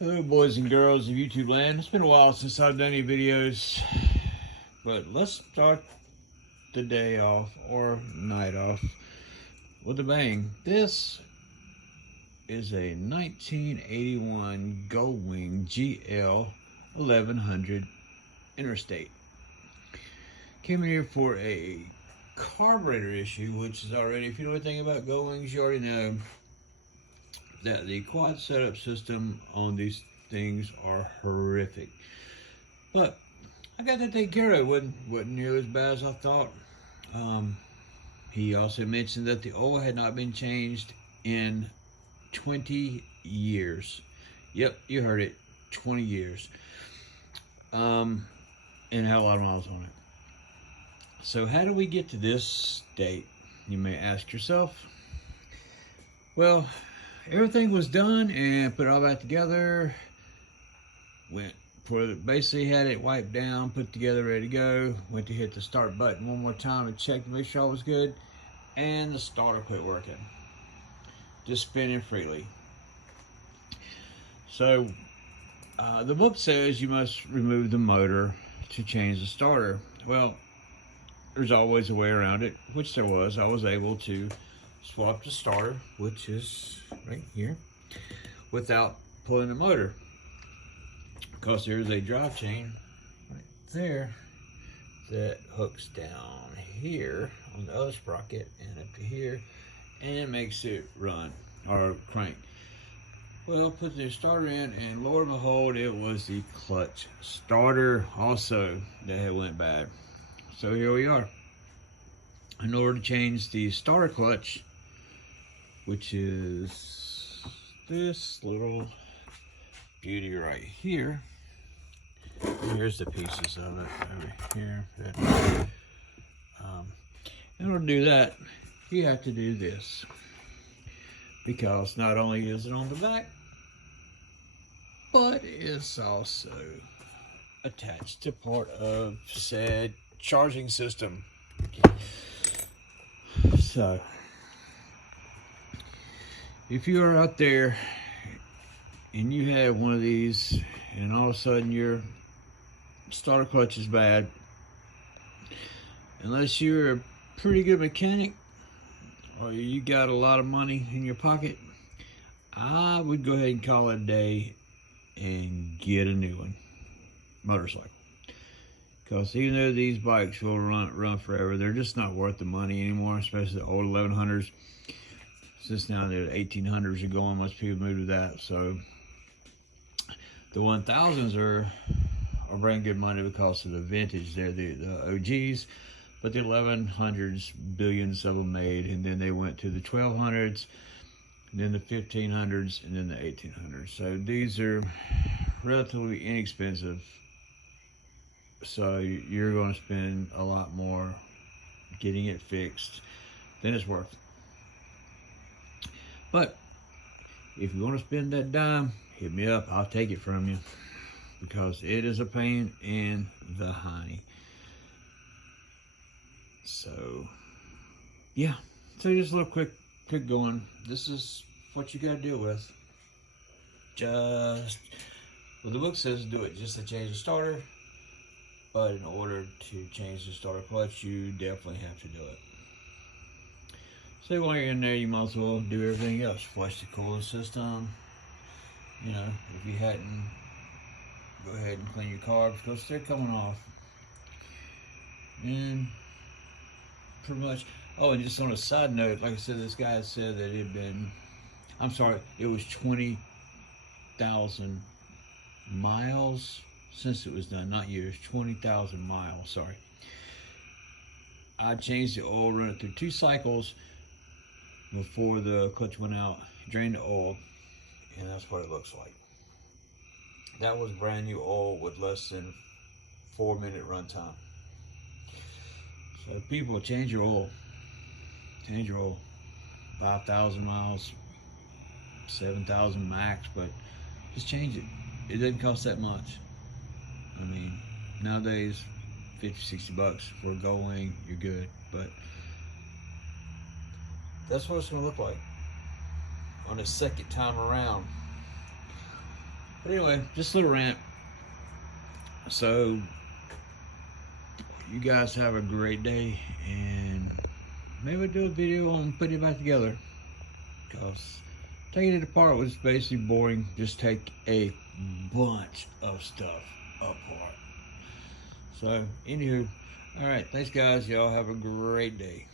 Hello boys and girls of YouTube land. It's been a while since I've done any videos, but let's start the day off or night off with a bang. This is a 1981 Goldwing gl1100 Interstate. Came in here for a carburetor issue, which is already, if you know anything about Goldwings, you already know that the quad setup system on these things are horrific. But I got that taken care of. It wasn't nearly as bad as I thought. He also mentioned that the oil had not been changed in 20 years. Yep, you heard it, 20 years. And had a lot of miles on it. So how do we get to this state, you may ask yourself? Well, everything was done and put it all back together. Basically had it wiped down, put together, ready to go. Went to hit the start button one more time and check to make sure all was good. And the starter quit working. Just spinning freely. So the book says you must remove the motor to change the starter. Well, there's always a way around it, which there was. I was able to swap the starter, which is right here, without pulling the motor, because there's a drive chain right there that hooks down here on the other sprocket and up to here, and it makes it run or crank. Well, put the starter in, and Lord and behold, it was the clutch starter also that had went bad. So here we are. In order to change the starter clutch, which is this little beauty right here. Here's the pieces of it over here. In order to do that, you have to do this, because not only is it on the back, but it's also attached to part of said charging system. So if you are out there and you have one of these and all of a sudden your starter clutch is bad, unless you're a pretty good mechanic or you got a lot of money in your pocket, I would go ahead and call it a day and get a new one, motorcycle. Because even though these bikes will run forever, they're just not worth the money anymore, especially the old 1100s. Since now the 1800s are going, most people move to that. So the 1000s are bringing good money because of the vintage. They're the OGs, but the 1100s, billions of them made, and then they went to the 1200s, and then the 1500s, and then the 1800s. So these are relatively inexpensive. So you're going to spend a lot more getting it fixed than it's worth. But if you want to spend that dime, hit me up. I'll take it from you, because it is a pain in the hiney. So yeah, so just a little quick going. This is what you got to deal with. Just, well, the book says do it just to change the starter, but in order to change the starter clutch, you definitely have to do it. So while you're in there, you might as well do everything else. Flush the cooling system. You know, if you hadn't, go ahead and clean your carbs, because they're coming off. And pretty much, oh, and just on a side note, like I said, this guy said that it had been, I'm sorry, it was 20,000 miles since it was done, not years, 20,000 miles, sorry. I changed the oil, run it through 2 cycles before the clutch went out, drained the oil, and that's what it looks like. That was brand new oil with less than 4-minute run time. So people, change your oil. Change your oil. 5,000 miles, 7,000 max, but just change it. It doesn't cost that much. I mean, nowadays, 50, 60 bucks for a Goldwing, you're good. But that's what it's gonna look like on the second time around. But anyway, just a little rant. So you guys have a great day, and maybe we'll do a video on putting it back together, because taking it apart was basically boring. Just take a bunch of stuff apart. So anywho, all right, thanks guys, y'all have a great day.